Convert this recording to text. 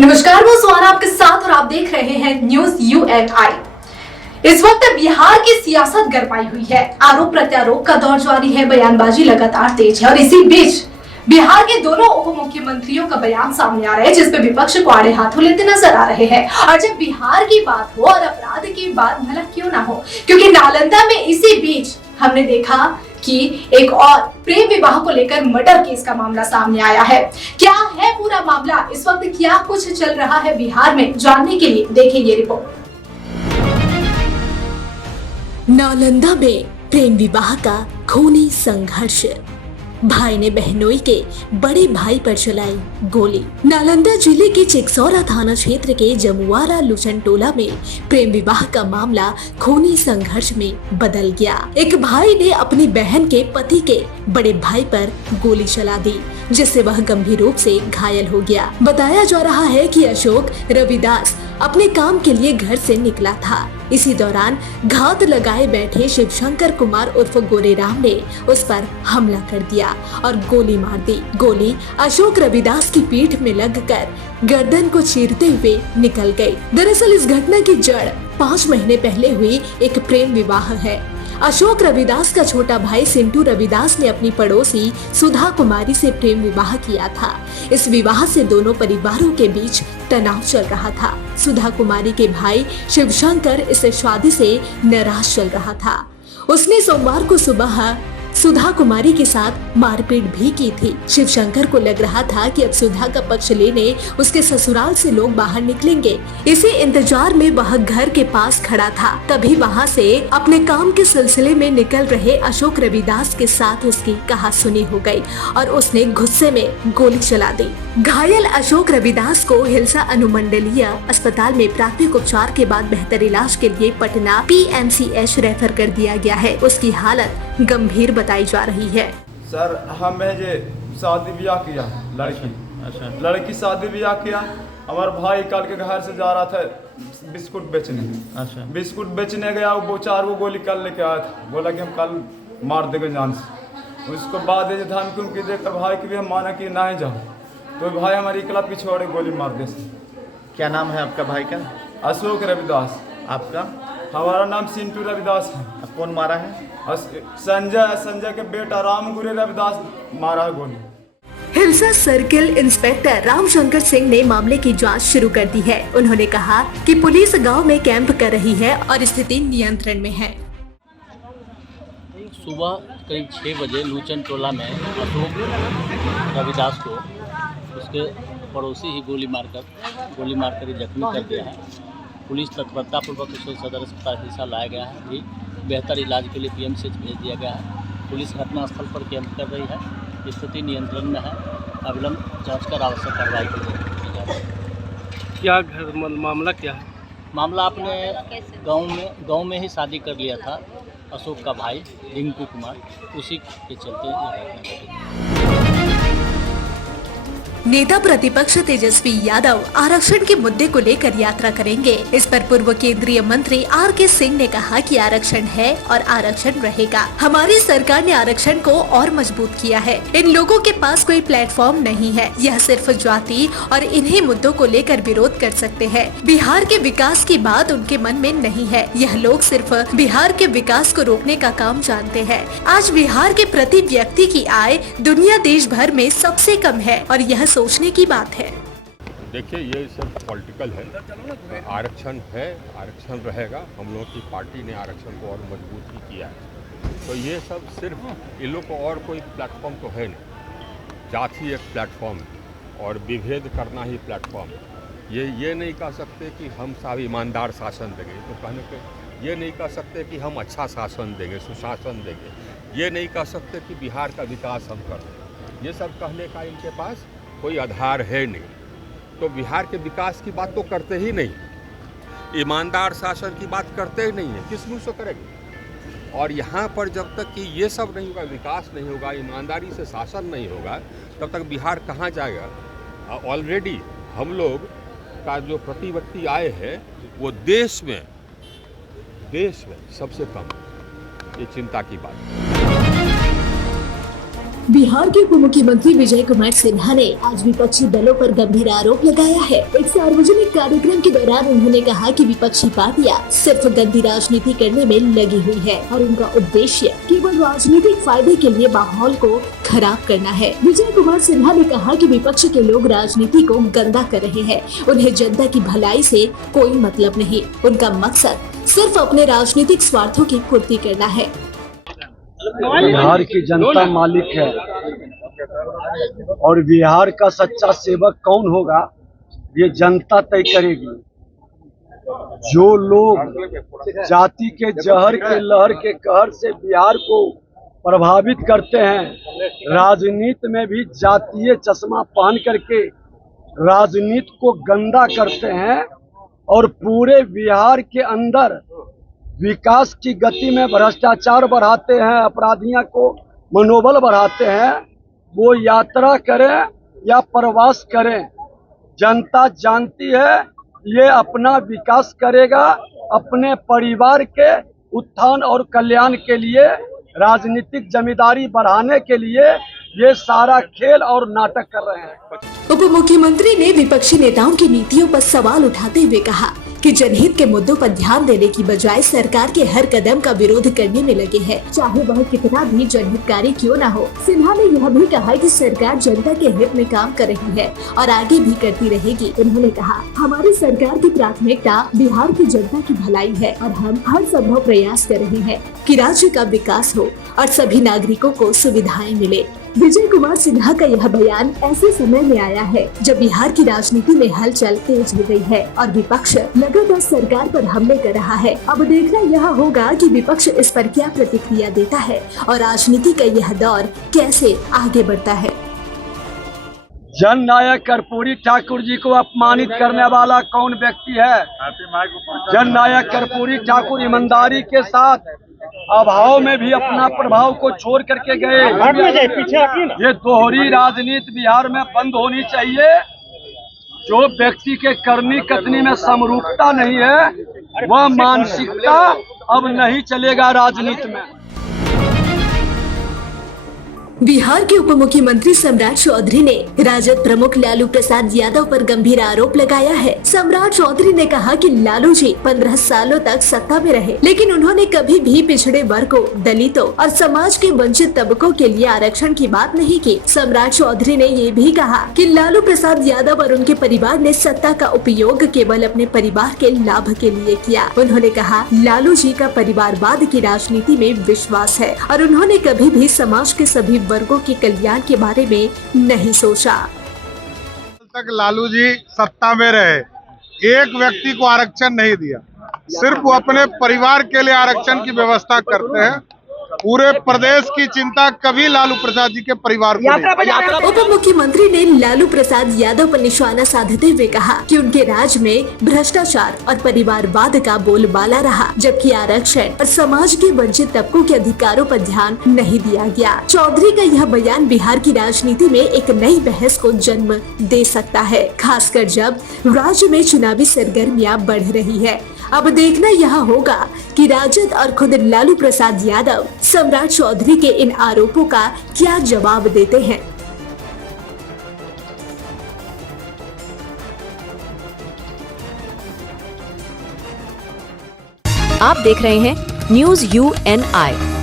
नमस्कार, मैं सुहाना आपके साथ और आप देख रहे हैं न्यूज यूएनआई। इस वक्त बिहार की सियासत गरमाई हुई है। आरोप प्रत्यारोप का दौर जारी है, बयानबाजी लगातार तेज है और इसी बीच बिहार के दोनों उप मुख्यमंत्रियों का बयान सामने आ रहा है, जिसपे विपक्ष को आड़े हाथों लेते नजर आ रहे हैं। और जब बिहार की बात हो और अपराध की बात भला क्यों ना हो, क्योंकि नालंदा में इसी बीच हमने देखा कि एक और प्रेम विवाह को लेकर मर्डर केस का मामला सामने आया है। क्या है पूरा मामला, इस वक्त क्या कुछ चल रहा है बिहार में, जानने के लिए देखिए ये रिपोर्ट। नालंदा में प्रेम विवाह का खूनी संघर्ष। भाई ने बहनोई के बड़े भाई पर चलाई गोली। नालंदा जिले के चिकसौरा थाना क्षेत्र के जमुआरा लुचन टोला में प्रेम विवाह का मामला खूनी संघर्ष में बदल गया। एक भाई ने अपनी बहन के पति के बड़े भाई पर गोली चला दी, जिससे वह गंभीर रूप से घायल हो गया। बताया जा रहा है कि अशोक रविदास अपने काम के लिए घर से निकला था। इसी दौरान घात लगाए बैठे शिवशंकर कुमार उर्फ गोरेराम ने उस पर हमला कर दिया और गोली मार दी। गोली अशोक रविदास की पीठ में लगकर गर्दन को चीरते हुए निकल गई। दरअसल इस घटना की जड़ 5 महीने पहले हुई एक प्रेम विवाह है। अशोक रविदास का छोटा भाई सिंटू रविदास ने अपनी पड़ोसी सुधा कुमारी से प्रेम विवाह किया था। इस विवाह से दोनों परिवारों के बीच तनाव चल रहा था। सुधा कुमारी के भाई शिवशंकर इस शादी से नाराज चल रहा था। उसने सोमवार को सुबह सुधा कुमारी के साथ मारपीट भी की थी। शिवशंकर को लग रहा था कि अब सुधा का पक्ष लेने उसके ससुराल से लोग बाहर निकलेंगे। इसी इंतजार में वह घर के पास खड़ा था। तभी वहां से अपने काम के सिलसिले में निकल रहे अशोक रविदास के साथ उसकी कहासुनी हो गई और उसने गुस्से में गोली चला दी। घायल अशोक रविदास को हिलसा अनुमंडलीय अस्पताल में प्राथमिक उपचार के बाद बेहतर इलाज के लिए पटना PMCH रेफर कर दिया गया है। उसकी हालत गंभीर बताई जा रही है। सर हमें जे शादी ब्याह किया लड़की शादी ब्याह किया। हमारा भाई कल के घर से जा रहा था बिस्कुट बेचने। बिस्कुट बेचने गया, वो 4 गोली कल लेके आया था। बोला कि हम कल मार देंगे जान से। उसको बाद धमकी उनकी देखकर भाई की भी हम माना कि नहीं जाओ, तो भाई हमारी इकला पिछवाड़े गोली मार दे। क्या नाम है आपका भाई का? अशोक रविदास। आपका? हमारा नाम सिंटू रविदास है। कौन मारा है? संजय के बेटा रामगुरे रविदास मारा है गोली। हिलसा सर्किल इंस्पेक्टर रामशंकर सिंह ने मामले की जांच शुरू कर दी है। उन्होंने कहा कि पुलिस गांव में कैंप कर रही है और स्थिति नियंत्रण में है। सुबह करीब 6 बजे लूचन टोला में अशोक रविदास को उसके पड़ोसी ही गोली मारकर जख्मी कर दिया है। पुलिस तत्परतापूर्वक उसे सदर अस्पताल हिलसा लाया गया है। अभी बेहतर इलाज के लिए PMCH भेज दिया गया है। पुलिस घटनास्थल पर कैंप कर रही है। स्थिति नियंत्रण में है। अविलंब जांच कर आवश्यक कार्रवाई की जा रही है। क्या मामला क्या है? मामला अपने गांव में ही शादी कर लिया था अशोक का भाई रिंकू कुमार, उसी के चलते ये घटना घटी। नेता प्रतिपक्ष तेजस्वी यादव आरक्षण के मुद्दे को लेकर यात्रा करेंगे। इस पर पूर्व केंद्रीय मंत्री RK सिंह ने कहा कि आरक्षण है और आरक्षण रहेगा। हमारी सरकार ने आरक्षण को और मजबूत किया है। इन लोगों के पास कोई प्लेटफॉर्म नहीं है। यह सिर्फ जाति और इन्हीं मुद्दों को लेकर विरोध कर सकते हैं। बिहार के विकास की बात उनके मन में नहीं है। यह लोग सिर्फ बिहार के विकास को रोकने का काम जानते हैं। आज बिहार के प्रति व्यक्ति की आय दुनिया देश भर में सबसे कम है और यह सोचने की बात है। देखिए, ये सब पॉलिटिकल है। आरक्षण है, आरक्षण रहेगा। हम लोगों की पार्टी ने आरक्षण को और मजबूत ही किया है। तो ये सब सिर्फ इन लोग को और कोई प्लेटफॉर्म तो है नहीं। जाति ही एक प्लेटफॉर्म है और विभेद करना ही प्लेटफॉर्म है। ये नहीं कह सकते कि हम सब ईमानदार शासन देंगे, तो कहने के ये नहीं कह सकते कि हम अच्छा शासन देंगे, सुशासन देंगे। ये नहीं कह सकते कि बिहार का विकास हम कर दें। ये सब कहने का इनके पास कोई आधार है नहीं। तो बिहार के विकास की बात तो करते ही नहीं, ईमानदार शासन की बात करते ही नहीं है। किस मुँह से करेंगे? और यहाँ पर जब तक कि ये सब नहीं होगा, विकास नहीं होगा, ईमानदारी से शासन नहीं होगा, तब तक बिहार कहाँ जाएगा? ऑलरेडी हम लोग का जो प्रतिवर्ती आय है वो देश में सबसे कम है। ये चिंता की बात है। बिहार के उप मुख्यमंत्री विजय कुमार सिन्हा ने आज विपक्षी दलों पर गंभीर आरोप लगाया है। एक सार्वजनिक कार्यक्रम के दौरान उन्होंने कहा कि विपक्षी पार्टियां सिर्फ गंदी राजनीति करने में लगी हुई है और उनका उद्देश्य केवल राजनीतिक फायदे के लिए माहौल को खराब करना है। विजय कुमार सिन्हा ने कहा कि विपक्ष के लोग राजनीति को गंदा कर रहे हैं। उन्हें जनता की भलाई से कोई मतलब नहीं। उनका मकसद सिर्फ अपने राजनीतिक स्वार्थों की पूर्ति करना है। बिहार की जनता मालिक है और बिहार का सच्चा सेवक कौन होगा ये जनता तय करेगी। जो लोग जाति के जहर के लहर के कहर से बिहार को प्रभावित करते हैं, राजनीति में भी जातीय चश्मा पहन करके राजनीति को गंदा करते हैं और पूरे बिहार के अंदर विकास की गति में भ्रष्टाचार बढ़ाते हैं, अपराधियों को मनोबल बढ़ाते हैं, वो यात्रा करें या प्रवास करें, जनता जानती है ये अपना विकास करेगा। अपने परिवार के उत्थान और कल्याण के लिए, राजनीतिक जिम्मेदारी बढ़ाने के लिए ये सारा खेल और नाटक कर रहे हैं। उप मुख्यमंत्री ने विपक्षी नेताओं की नीतियों पर सवाल उठाते हुए कहा कि जनहित के मुद्दों पर ध्यान देने की बजाय सरकार के हर कदम का विरोध करने में लगे हैं, चाहे वह कितना भी जनहितकारी क्यों न हो। सिन्हा ने यह भी कहा कि सरकार जनता के हित में काम कर रही है और आगे भी करती रहेगी। उन्होंने कहा, हमारी सरकार की प्राथमिकता बिहार की जनता की भलाई है और हम हर संभव प्रयास कर रहे हैं कि राज्य का विकास हो और सभी नागरिकों को सुविधाएं मिले। विजय कुमार सिन्हा का यह बयान ऐसे समय में आया है जब बिहार की राजनीति में हलचल तेज हो गई है और विपक्ष लगातार सरकार पर हमले कर रहा है। अब देखना यह होगा कि विपक्ष इस पर क्या प्रतिक्रिया देता है और राजनीति का यह दौर कैसे आगे बढ़ता है। जन नायक कर्पूरी ठाकुर जी को अपमानित करने वाला कौन व्यक्ति है? जन नायक कर्पूरी ठाकुर ईमानदारी के साथ अभाव में भी अपना प्रभाव को छोड़ करके गए। ये दोहरी राजनीति बिहार में बंद होनी चाहिए। जो व्यक्ति के करनी कथनी में समरूपता नहीं है, वह मानसिकता अब नहीं चलेगा राजनीति में। बिहार के उप मुख्यमंत्री सम्राट चौधरी ने राजद प्रमुख लालू प्रसाद यादव पर गंभीर आरोप लगाया है। सम्राट चौधरी ने कहा कि लालू जी 15 सालों तक सत्ता में रहे, लेकिन उन्होंने कभी भी पिछड़े वर्गों, दलितों और समाज के वंचित तबकों के लिए आरक्षण की बात नहीं की। सम्राट चौधरी ने ये भी कहा कि लालू प्रसाद यादव और उनके परिवार ने सत्ता का उपयोग केवल अपने परिवार के लाभ के लिए किया। उन्होंने कहा, लालू जी का परिवारवाद की राजनीति में विश्वास है और उन्होंने कभी भी समाज के सभी वर्गों के कल्याण के बारे में नहीं सोचा। तक लालू जी सत्ता में रहे, एक व्यक्ति को आरक्षण नहीं दिया। सिर्फ वो अपने परिवार के लिए आरक्षण की व्यवस्था करते हैं। पूरे प्रदेश की चिंता कभी लालू प्रसाद जी के परिवार को नहीं। उप मुख्यमंत्री ने लालू प्रसाद यादव पर निशाना साधते हुए कहा कि उनके राज में भ्रष्टाचार और परिवारवाद का बोलबाला रहा, जबकि आरक्षण और समाज के वंचित तबकों के अधिकारों पर ध्यान नहीं दिया गया। चौधरी का यह बयान बिहार की राजनीति में एक नई बहस को जन्म दे सकता है, खासकर जब राज्य में चुनावी सरगर्मियां बढ़ रही है। अब देखना यह होगा कि राजद और खुद लालू प्रसाद यादव सम्राट चौधरी के इन आरोपों का क्या जवाब देते हैं। आप देख रहे हैं न्यूज़ UNI।